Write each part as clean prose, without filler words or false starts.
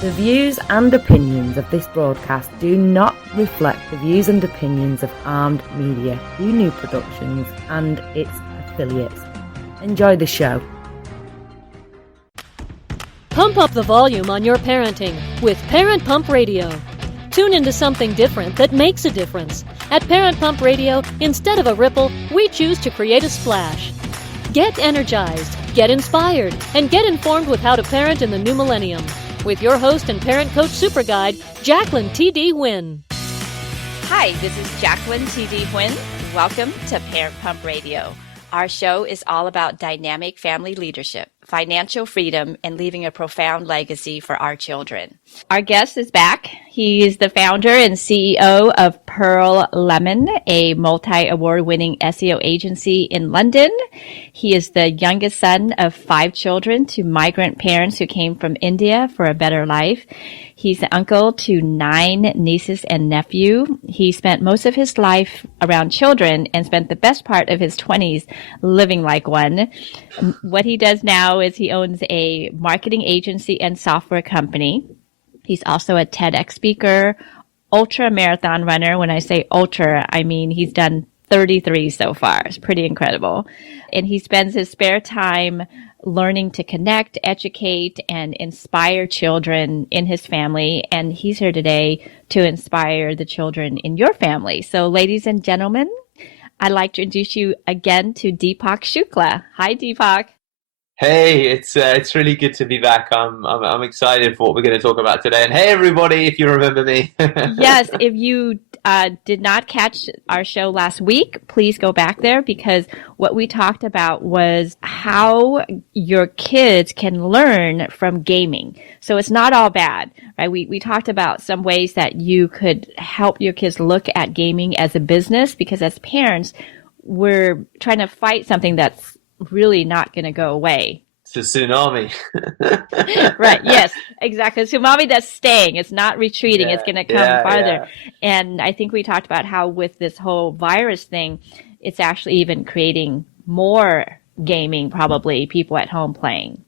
The views and opinions of this broadcast do not reflect the views and opinions of Armed Media, New Productions and its affiliates. Enjoy the show. Pump up the volume on your parenting with Parent Pump Radio. Tune into something different that makes a difference. At Parent Pump Radio, instead of a ripple, we choose to create a splash. Get energized, get inspired, and get informed with how to parent in the new millennium. With your host and parent coach super guide, Jacqueline T.D. Huynh. Hi, this is Jacqueline T.D. Huynh. Welcome to Parent Pump Radio. Our show is all about dynamic family leadership, financial freedom, and leaving a profound legacy for our children. Our guest is back. He's the founder and CEO of Pearl Lemon, a multi-award-winning SEO agency in London. He is the youngest son of 5 children to migrant parents who came from India for a better life. He's the uncle to 9 nieces and nephew. He spent most of his life around children and spent the best part of his 20s living like one. What he does now is he owns a marketing agency and software company. He's also a TEDx speaker, ultra marathon runner. When I say ultra, I mean he's done 33 so far. It's pretty incredible. And he spends his spare time learning to connect, educate, and inspire children in his family. And he's here today to inspire the children in your family. So ladies and gentlemen, I'd like to introduce you again to Deepak Shukla. Hi, Deepak. Hey, it's really good to be back. I'm excited for what we're going to talk about today. And hey, everybody, if you remember me. Yes, if you did not catch our show last week, please go back there because what we talked about was how your kids can learn from gaming. So it's not all bad, right? We talked about some ways that you could help your kids look at gaming as a business because as parents, we're trying to fight something that's really not going to go away. It's a tsunami. Right, yes, exactly. A tsunami that's staying. It's not retreating. It's going to come farther. Yeah. And I think we talked about how with this whole virus thing, it's actually even creating more gaming, probably, people at home playing.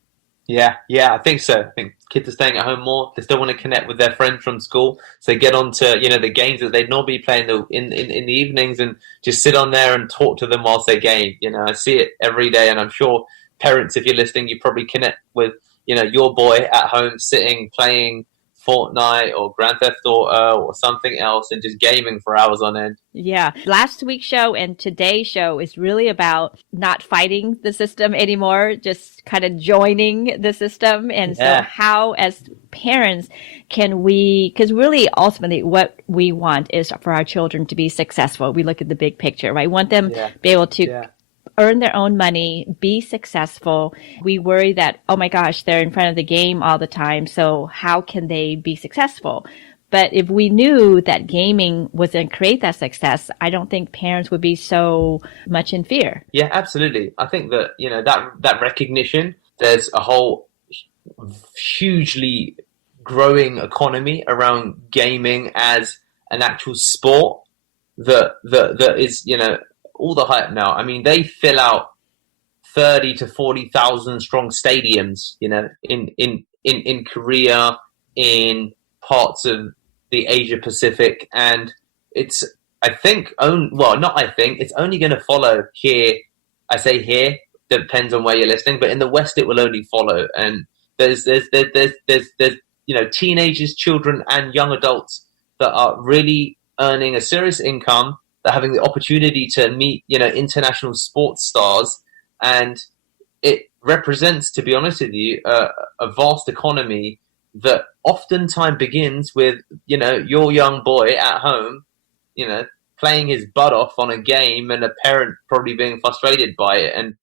Yeah, I think so. I think kids are staying at home more. They still want to connect with their friends from school. So they get on to, the games that they'd normally be playing in the evenings and just sit on there and talk to them whilst they game. I see it every day. And I'm sure parents, if you're listening, you probably connect with, your boy at home sitting, playing Fortnite or Grand Theft Auto or something else and just gaming for hours on end. Yeah. Last week's show and today's show is really about not fighting the system anymore, just kind of joining the system. And so how as parents can we, because really ultimately what we want is for our children to be successful. We look at the big picture, right? We want them to be able to earn their own money, be successful. We worry that, oh my gosh, they're in front of the game all the time. So how can they be successful? But if we knew that gaming was going to create that success, I don't think parents would be so much in fear. Yeah, absolutely. I think that, that recognition, there's a whole hugely growing economy around gaming as an actual sport that is, all the hype now. I mean, they fill out 30 to 40,000 strong stadiums, in Korea, in parts of the Asia Pacific, and it's it's only going to follow here. I say here, depends on where you're listening, but in the West it will only follow. And there's teenagers, children, and young adults that are really earning a serious income. They're having the opportunity to meet, international sports stars, and it represents, to be honest with you, a vast economy that oftentimes begins with, your young boy at home, playing his butt off on a game and a parent probably being frustrated by it. And,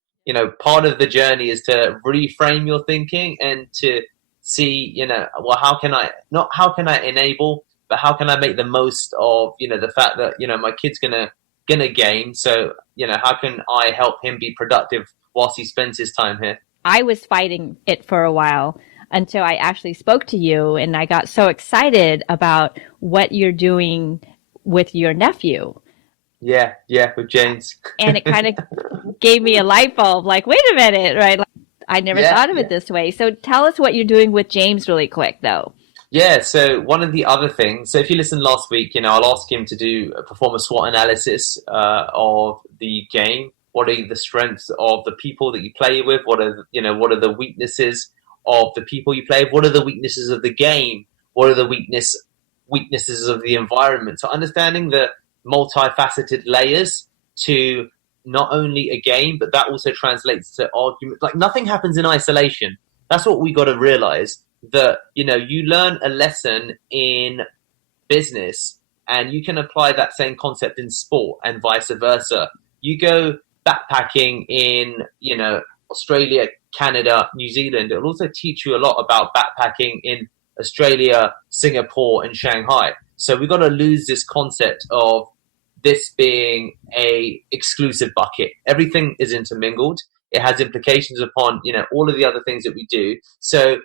part of the journey is to reframe your thinking and to see, how can I enable, but how can I make the most of, the fact that, my kid's gonna game. So, how can I help him be productive whilst he spends his time here? I was fighting it for a while until I actually spoke to you, and I got so excited about what you're doing with your nephew. Yeah, with James. And it kind of gave me a light bulb, like, wait a minute, right? Like, I never thought of it this way. So tell us what you're doing with James really quick, though. Yeah, so one of the other things, so if you listened last week, I'll ask him to perform a SWOT analysis of the game. What are the strengths of the people that you play with? What are the weaknesses of the people you play with? What are the weaknesses of the game? What are the weaknesses of the environment? So understanding the multifaceted layers to not only a game, but that also translates to argument. Like nothing happens in isolation. That's what we got to realize, that you learn a lesson in business and you can apply that same concept in sport and vice versa. You go backpacking in Australia, Canada, New Zealand, it'll also teach you a lot about backpacking in Australia, Singapore, and Shanghai. So we've got to lose this concept of this being a exclusive bucket. Everything is intermingled. It has implications upon all of the other things that we do. So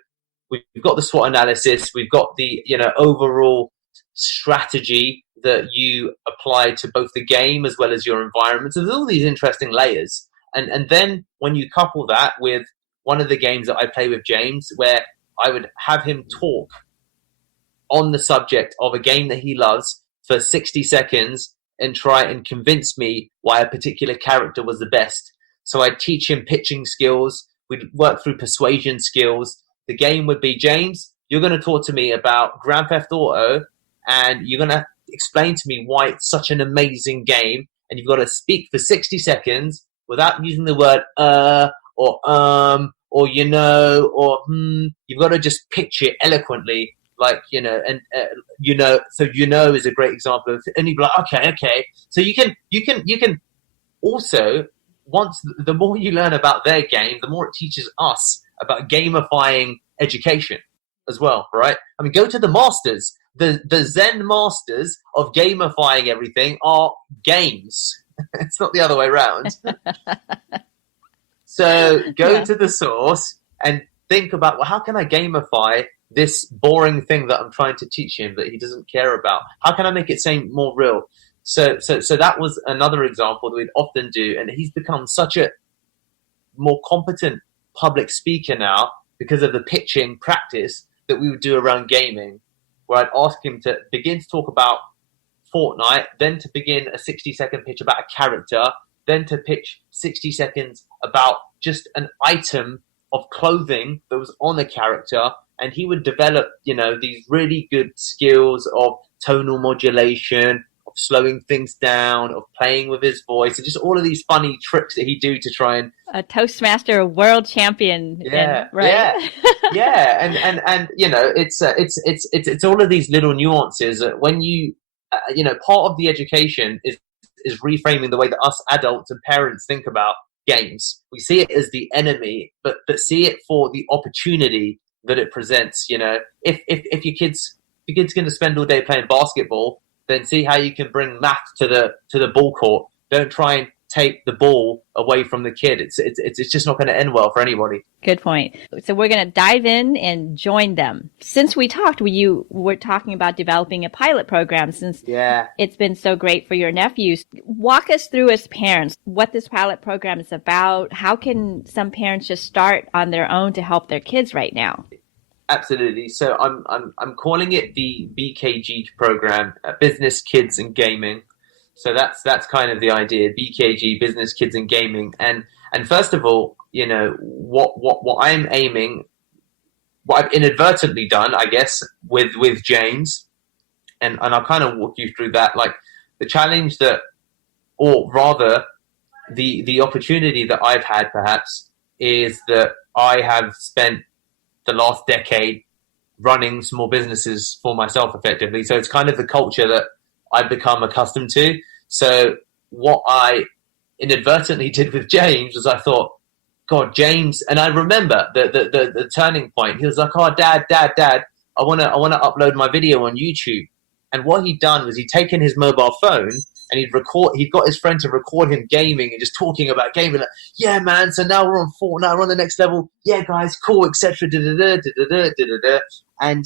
we've got the SWOT analysis. We've got the overall strategy that you apply to both the game as well as your environment. So there's all these interesting layers. And then when you couple that with one of the games that I play with James, where I would have him talk on the subject of a game that he loves for 60 seconds and try and convince me why a particular character was the best. So I'd teach him pitching skills. We'd work through persuasion skills. The game would be, James, you're going to talk to me about Grand Theft Auto and you're going to explain to me why it's such an amazing game. And you've got to speak for 60 seconds without using the word or or you've got to just pitch it eloquently, like so is a great example of, and you'd be like, okay. So you can also, once the more you learn about their game, the more it teaches us about gamifying education as well, right? I mean, go to the masters. The Zen masters of gamifying everything are games. It's not the other way around. So go to the source and think about, well, how can I gamify this boring thing that I'm trying to teach him that he doesn't care about? How can I make it seem more real? So that was another example that we'd often do, and he's become such a more competent public speaker now because of the pitching practice that we would do around gaming, where I'd ask him to begin to talk about Fortnite, then to begin a 60-second pitch about a character, then to pitch 60 seconds about just an item of clothing that was on a character, and he would develop, these really good skills of tonal modulation, of slowing things down, of playing with his voice, and just all of these funny tricks that he'd do to try and a Toastmaster world champion. Right? Yeah, and it's all of these little nuances that when you part of the education is reframing the way that us adults and parents think about games. We see it as the enemy, but see it for the opportunity that it presents. If your kid's going to spend all day playing basketball, then see how you can bring math to the ball court. Don't try and take the ball away from the kid. It's just not going to end well for anybody. Good point. So we're going to dive in and join them. Since we talked, you were talking about developing a pilot program, since it's been so great for your nephews. Walk us through, as parents, what this pilot program is about. How can some parents just start on their own to help their kids right now? Absolutely. So I'm calling it the BKG program, Business, Kids and Gaming. So that's kind of the idea, BKG, Business, Kids and Gaming. And first of all, what I'm aiming, what I've inadvertently done, I guess, with James, and I'll kind of walk you through that, like the challenge that, or rather the opportunity that I've had perhaps, is that I have spent the last decade running small businesses for myself effectively. So it's kind of the culture that I've become accustomed to. So what I inadvertently did with James was I thought, God, James, and I remember the turning point. He was like, "Oh, Dad, I want to upload my video on YouTube." And what he'd done was he'd taken his mobile phone and he'd got his friend to record him gaming and just talking about gaming. Like, yeah, man, so now we're on Fortnite, we're on the next level. Yeah, guys, cool, etc. And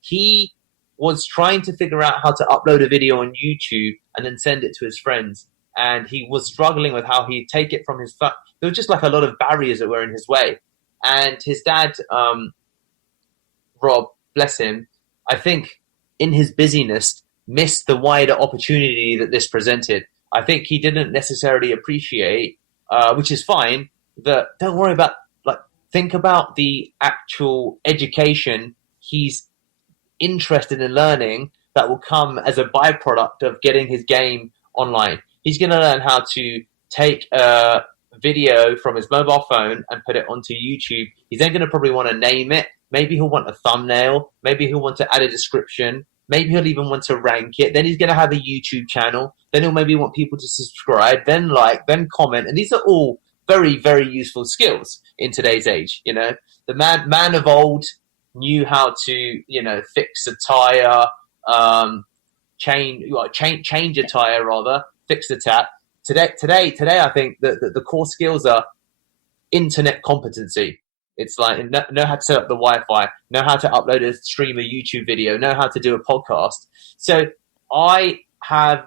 he was trying to figure out how to upload a video on YouTube and then send it to his friends. And he was struggling with how he'd take it from his phone. There was just like a lot of barriers that were in his way. And his dad, Rob, bless him, I think in his busyness, missed the wider opportunity that this presented. I think he didn't necessarily appreciate, which is fine, that don't worry about, like, think about the actual education he's interested in learning that will come as a byproduct of getting his game online. He's going to learn how to take a video from his mobile phone and put it onto YouTube. He's then going to probably want to name it. Maybe he'll want a thumbnail. Maybe he'll want to add a description. Maybe he'll even want to rank it. Then he's going to have a YouTube channel. Then he'll maybe want people to subscribe, then like, then comment. And these are all very, very useful skills in today's age. You know, the man of old knew how to, you know, fix a tire, change a tire rather, fix the tap. Today, I think that the core skills are internet competency. It's like know how to set up the Wi-Fi, know how to upload a stream a YouTube video, know how to do a podcast. So I have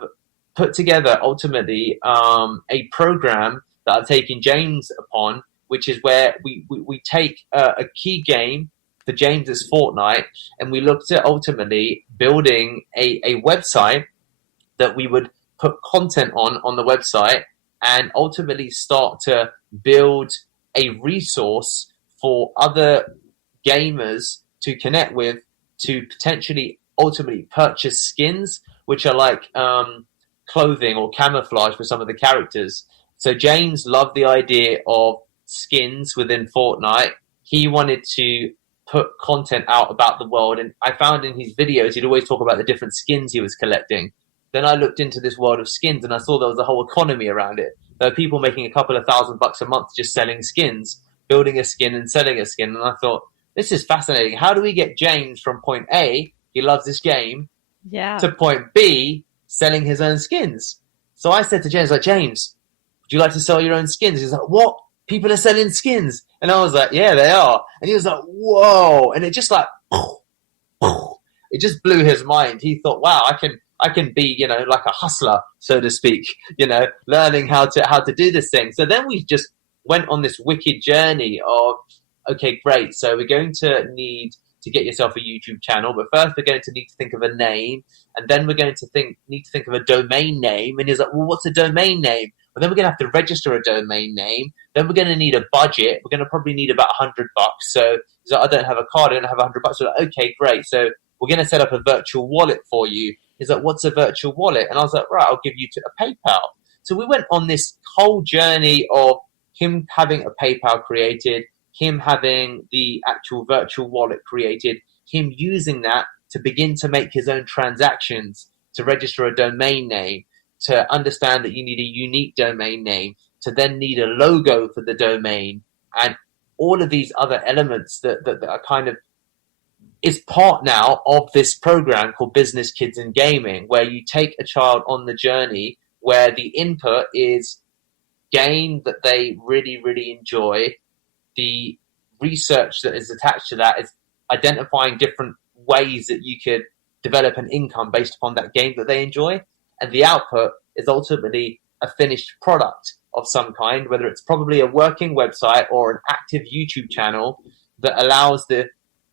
put together ultimately a program that I've taken James upon, which is where we take a key game. For James, it's Fortnite, and we looked at ultimately building a website that we would put content on the website and ultimately start to build a resource for other gamers to connect with, to potentially ultimately purchase skins, which are like clothing or camouflage for some of the characters. So James loved the idea of skins within Fortnite. He wanted to put content out about the world, and I found in his videos he'd always talk about the different skins he was collecting. Then I looked into this world of skins and I saw there was a whole economy around it. There are people making a couple of $1,000 a month just selling skins, building a skin and selling a skin. And I thought, this is fascinating. How do we get James from point A, he loves this game, to point B, selling his own skins? So I said to James, like, James, would you like to sell your own skins? He's like, what? People are selling skins? And I was like, yeah, they are. And he was like, whoa. And it just like, it just blew his mind. He thought, wow, I can be, you know, like a hustler, so to speak, you know, learning how to do this thing. So then we just went on this wicked journey of, okay, great. So we're going to need to get yourself a YouTube channel, but first we're going to need to think of a name, and then we're going to need to think of a domain name. And he's like, well, what's a domain name? Well, then we're going to have to register a domain name. Then we're going to need a budget. We're going to probably need about $100. So he's like, I don't have a card. I don't have $100. So we're like, okay, great. So we're going to set up a virtual wallet for you. He's like, what's a virtual wallet? And I was like, right, I'll give you a PayPal. So we went on this whole journey of him having a PayPal created, him having the actual virtual wallet created, him using that to begin to make his own transactions, to register a domain name, to understand that you need a unique domain name, to then need a logo for the domain, and all of these other elements that are kind of is part now of this program called Business Kids and Gaming, where you take a child on the journey where the input is game that they really, really enjoy. The research that is attached to that is identifying different ways that you could develop an income based upon that game that they enjoy. And the output is ultimately a finished product of some kind, whether it's probably a working website or an active YouTube channel that allows the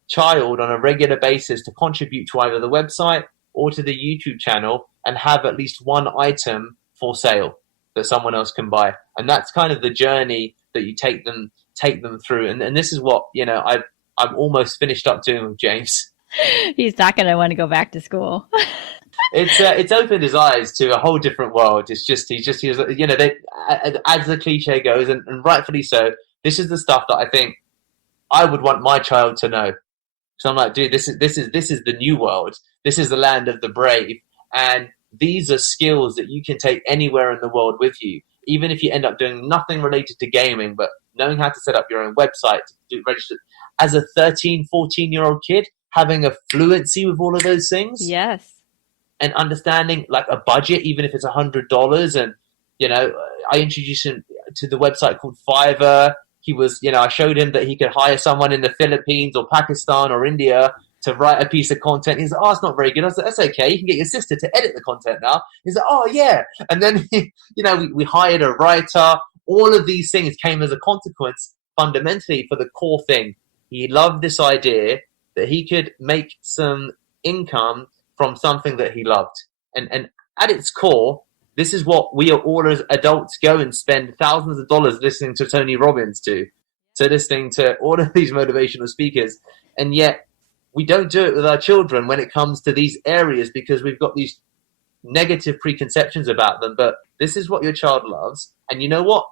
child on a regular basis to contribute to either the website or to the YouTube channel and have at least one item for sale that someone else can buy. And that's kind of the journey that you take them through. And this is what, you know, I'm almost finished up doing with James. He's not going to want to go back to school. It's opened his eyes to a whole different world. He's you know, as the cliche goes, and rightfully so, this is the stuff that I think I would want my child to know. So I'm like, dude, this is the new world. This is the land of the brave. And these are skills that you can take anywhere in the world with you. Even if you end up doing nothing related to gaming, but knowing how to set up your own website, to register. As a 13, 14-year-old kid, having a fluency with all of those things. Yes. And understanding like a budget, even if it's $100. And, you know, I introduced him to the website called Fiverr. He was, you know, I showed him that he could hire someone in the Philippines or Pakistan or India to write a piece of content. He's like, oh, it's not very good. I was like, that's okay. You can get your sister to edit the content now. He's like, oh, yeah. And then, you know, we hired a writer. All of these things came as a consequence fundamentally for the core thing. He loved this idea that he could make some income from something that he loved. And at its core, this is what we are all as adults go and spend thousands of dollars listening to Tony Robbins to listening to all of these motivational speakers. And yet we don't do it with our children when it comes to these areas because we've got these negative preconceptions about them. But this is what your child loves. And you know what?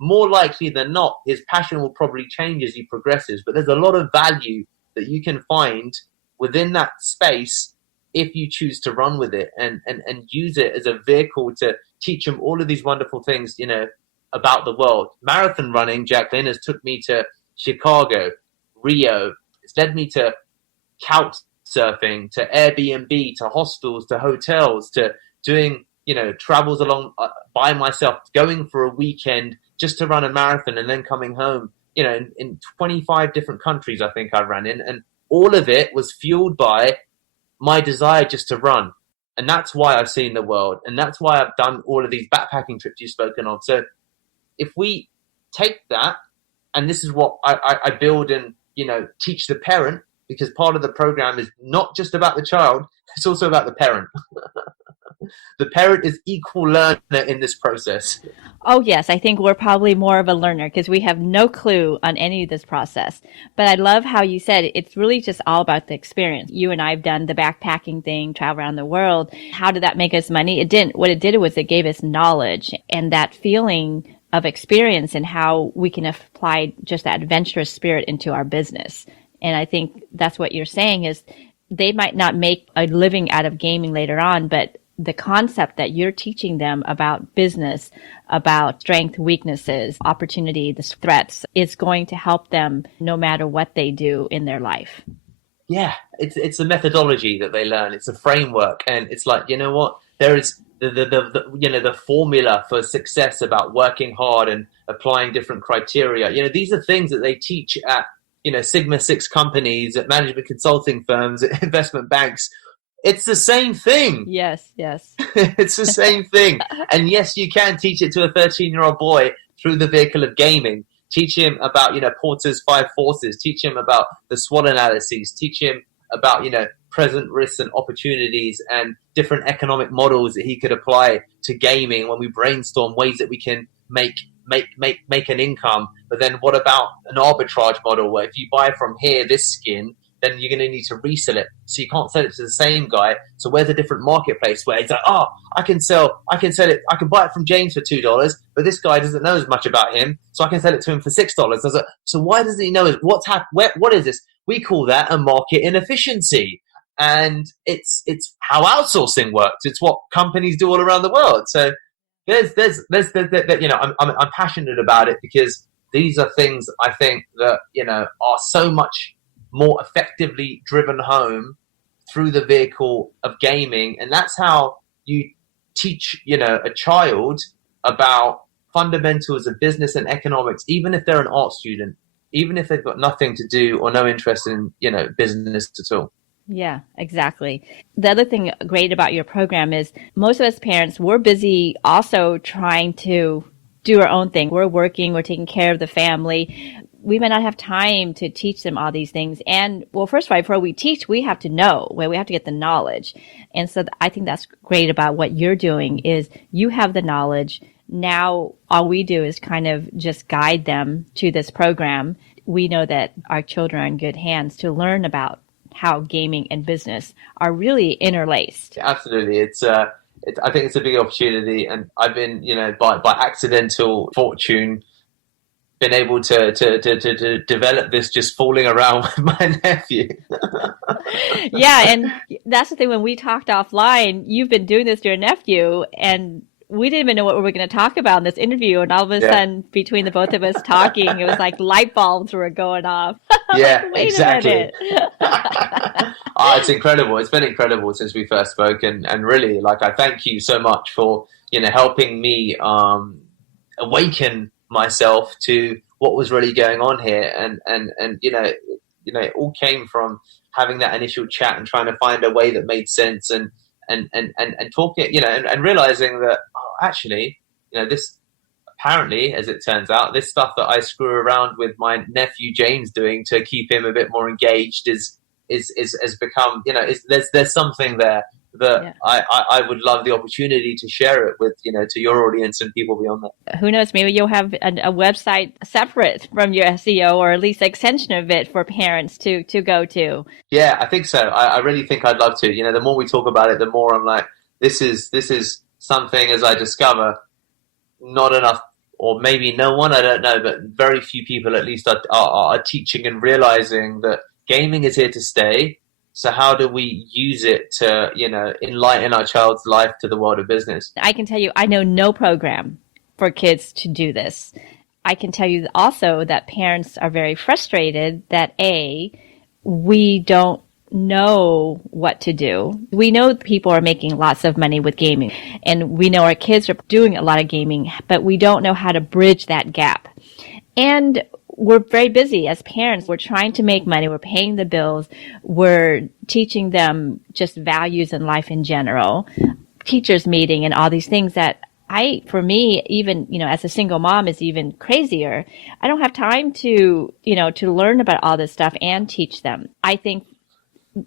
More likely than not, his passion will probably change as he progresses. But there's a lot of value that you can find within that space if you choose to run with it and use it as a vehicle to teach them all of these wonderful things, you know, about the world. Marathon running, Jacqueline, has took me to Chicago, Rio. It's led me to couch surfing, to Airbnb, to hostels, to hotels, to doing, you know, travels along by myself, going for a weekend just to run a marathon and then coming home, you know, in 25 different countries I think I ran in. And all of it was fueled by my desire just to run. And that's why I've seen the world. And that's why I've done all of these backpacking trips you've spoken of. So if we take that, and this is what I build and, you know, teach the parent, because part of the program is not just about the child, it's also about the parent. The parent is equal learner in this process. Oh, yes. I think we're probably more of a learner because we have no clue on any of this process. But I love how you said it's really just all about the experience. You and I have done the backpacking thing, travel around the world. How did that make us money? It didn't. What it did was it gave us knowledge and that feeling of experience and how we can apply just that adventurous spirit into our business. And I think that's what you're saying is they might not make a living out of gaming later on, but the concept that you're teaching them about business, about strength, weaknesses, opportunity, the threats is going to help them no matter what they do in their life. Yeah, it's a methodology that they learn. It's a framework. And it's like, you know what? There is the formula for success about working hard and applying different criteria. You know, these are things that they teach at, you know, Sigma 6 companies, at management consulting firms, at investment banks. It's the same thing. Yes, yes. It's the same thing. And yes, you can teach it to a 13-year-old boy through the vehicle of gaming. Teach him about, you know, Porter's 5 forces. Teach him about the SWOT analyses. Teach him about, you know, present risks and opportunities and different economic models that he could apply to gaming when we brainstorm ways that we can make an income. But then what about an arbitrage model where if you buy from here this skin, then you're going to need to resell it. So you can't sell it to the same guy. So where's a different marketplace where it's like, oh, I can sell it. I can buy it from James for $2, but this guy doesn't know as much about him. So I can sell it to him for $6. I was like, so why doesn't he know what's happened? What is this? We call that a market inefficiency. And it's how outsourcing works. It's what companies do all around the world. So there's you know, I'm passionate about it because these are things I think that, you know, are so much more effectively driven home through the vehicle of gaming. And that's how you teach, you know, a child about fundamentals of business and economics, even if they're an art student, even if they've got nothing to do or no interest in, you know, business at all. Yeah, exactly. The other thing great about your program is most of us parents, we're busy also trying to do our own thing. We're working, we're taking care of the family. We may not have time to teach them all these things. And well, first of all, before we teach, we have to know, where we have to get the knowledge. And so I think that's great about what you're doing is you have the knowledge. Now all we do is kind of just guide them to this program. We know that our children are in good hands to learn about how gaming and business are really interlaced. Absolutely. I think it's a big opportunity. And I've been, you know, by accidental fortune, been able to develop this just fooling around with my nephew. Yeah, and that's the thing. When we talked offline, you've been doing this to your nephew, and we didn't even know what we were going to talk about in this interview. And all of a sudden, between the both of us talking, it was like light bulbs were going off. Yeah, Wait exactly. Oh, it's incredible. It's been incredible since we first spoke, and really, like, I thank you so much for, you know, helping me awaken myself to what was really going on here, and you know, it all came from having that initial chat and trying to find a way that made sense, and talking, you know, and realizing that, oh, actually, you know, this apparently, as it turns out, this stuff that I screw around with my nephew James doing to keep him a bit more engaged is has become, there's something there that I would love the opportunity to share it with, to your audience and people beyond that. Who knows, maybe you'll have a website separate from your SEO, or at least extension of it for parents to go to. Yeah, I think so. I really think I'd love to. The more we talk about it, the more I'm like, this is something, as I discover, not enough, or maybe no one, I don't know, but very few people at least are teaching and realizing that gaming is here to stay. So how do we use it to, enlighten our child's life to the world of business? I can tell you, I know no program for kids to do this. I can tell you also that parents are very frustrated that we don't know what to do. We know people are making lots of money with gaming, and we know our kids are doing a lot of gaming, but we don't know how to bridge that gap. And we're very busy as parents. We're trying to make money. We're paying the bills. We're teaching them just values in life in general, teachers meeting and all these things that for me, even, as a single mom is even crazier. I don't have time to learn about all this stuff and teach them. I think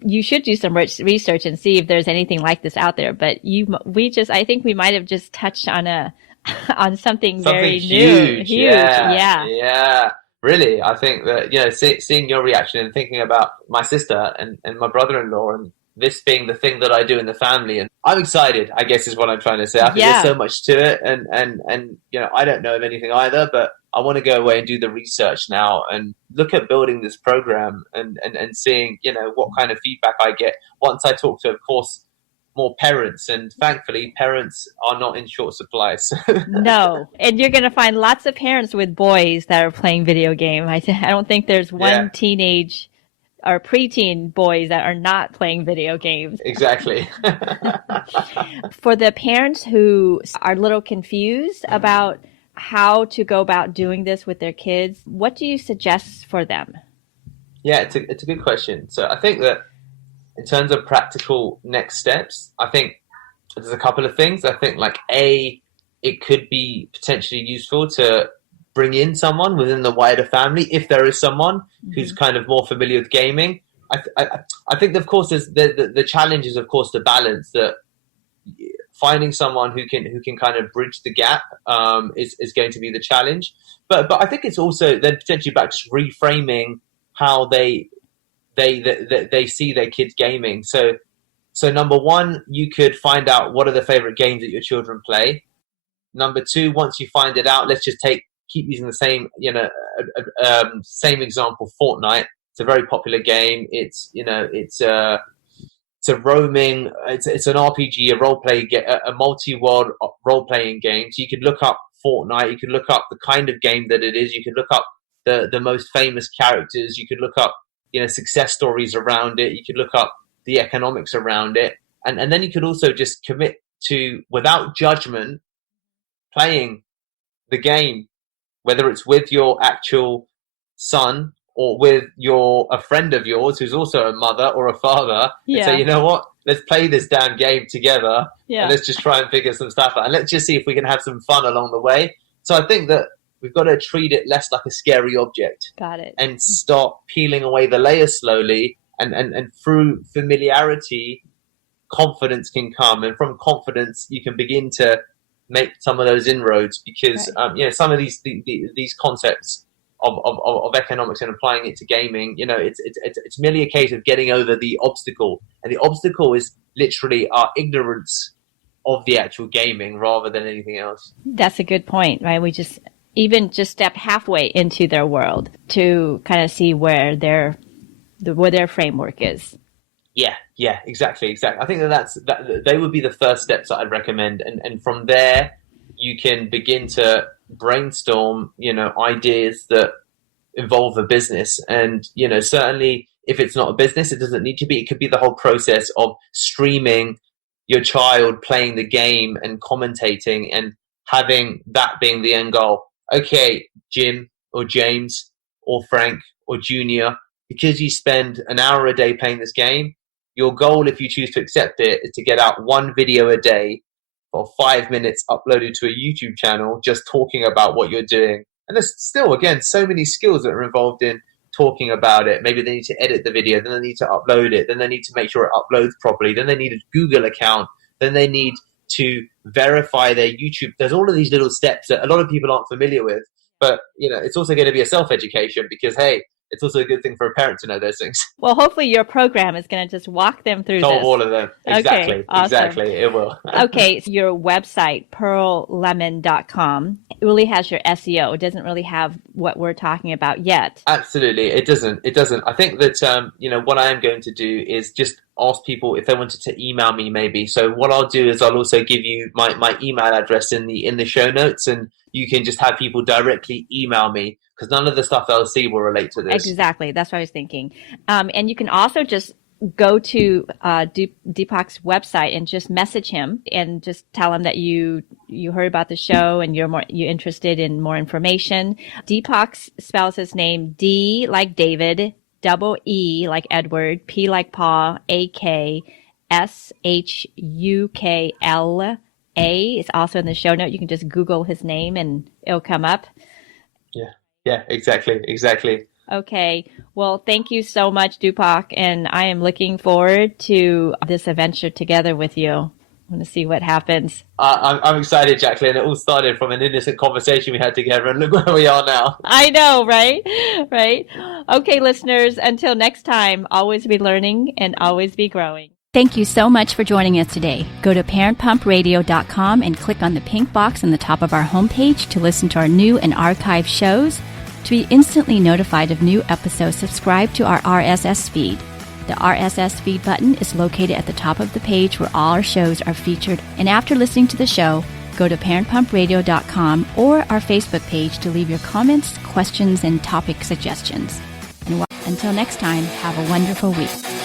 you should do some research and see if there's anything like this out there. But I think we might have just touched on something very huge. New. Yeah. Really, I think that, seeing your reaction and thinking about my sister and my brother-in-law, and this being the thing that I do in the family, and I'm excited, I guess is what I'm trying to say. I think there's so much to it, and I don't know of anything either, but I want to go away and do the research now and look at building this program and seeing, what kind of feedback I get once I talk to, of course, more parents, and thankfully parents are not in short supply. So. No, and you're going to find lots of parents with boys that are playing video game. I don't think there's one teenage or preteen boys that are not playing video games. Exactly. For the parents who are a little confused about how to go about doing this with their kids, what do you suggest for them? Yeah, it's a good question. So I think that in terms of practical next steps, I think there's a couple of things. I think it could be potentially useful to bring in someone within the wider family, if there is someone who's kind of more familiar with gaming. I think, of course, there's the challenge is, of course, the balance, that finding someone who can kind of bridge the gap is going to be the challenge. But I think it's also then potentially about just reframing how they see their kids gaming. So number one, you could find out what are the favorite games that your children play. Number two, once you find it out, let's just keep using the same, same example, Fortnite. It's a very popular game. It's a roaming, it's an RPG, a role play, a multi-world role playing game. So you could look up Fortnite. You could look up the kind of game that it is. You could look up the most famous characters. You could look up success stories around it. You could look up the economics around it. And then you could also just commit to, without judgment, playing the game, whether it's with your actual son or with a friend of yours who's also a mother or a father. And say, you know what, let's play this damn game together. And let's just try and figure some stuff out. And let's just see if we can have some fun along the way. So I think that we've got to treat it less like a scary object. Got it. And start peeling away the layers slowly. And through familiarity, confidence can come. And from confidence, you can begin to make some of those inroads. Because some of these concepts of economics and applying it to gaming, it's merely a case of getting over the obstacle. And the obstacle is literally our ignorance of the actual gaming rather than anything else. That's a good point, right? We just step halfway into their world to kind of see where their framework is. Yeah, exactly. I think that they would be the first steps that I'd recommend, and from there you can begin to brainstorm, ideas that involve a business. And certainly if it's not a business, it doesn't need to be. It could be the whole process of streaming your child playing the game and commentating, and having that being the end goal. Okay, Jim or James or Frank or Junior, because you spend an hour a day playing this game, your goal, if you choose to accept it, is to get out one video a day for 5 minutes uploaded to a YouTube channel, just talking about what you're doing. And there's still, again, so many skills that are involved in talking about it. Maybe they need to edit the video, then they need to upload it, then they need to make sure it uploads properly, then they need a Google account, then they need to verify their YouTube. There's all of these little steps that a lot of people aren't familiar with, but it's also going to be a self-education because, hey, it's also a good thing for a parent to know those things. Well, hopefully your program is going to just walk them through Solve this. all of them. Exactly. Okay, awesome. Exactly. It will. Okay. So your website, pearllemon.com, it really has your SEO. It doesn't really have what we're talking about yet. Absolutely. It doesn't. I think that, what I am going to do is just ask people if they wanted to email me maybe. So what I'll do is I'll also give you my email address in the show notes, and you can just have people directly email me, because none of the stuff they'll see will relate to this. Exactly. That's what I was thinking. And you can also just go to Deepak's website and just message him and just tell him that you heard about the show and you're interested in more information. Deepak spells his name D like David, double E like Edward, P like Paul, A-K, S-H-U-K-L-A. It's also in the show note. You can just Google his name and it'll come up. Yeah, exactly. Okay. Well, thank you so much, Deepak. And I am looking forward to this adventure together with you. I want to see what happens. I'm excited, Jacqueline. It all started from an innocent conversation we had together, and look where we are now. I know, right? Right. Okay, listeners, until next time, always be learning and always be growing. Thank you so much for joining us today. Go to parentpumpradio.com and click on the pink box on the top of our homepage to listen to our new and archived shows. To be instantly notified of new episodes, subscribe to our RSS feed. The RSS feed button is located at the top of the page where all our shows are featured. And after listening to the show, go to parentpumpradio.com or our Facebook page to leave your comments, questions, and topic suggestions. And until next time, have a wonderful week.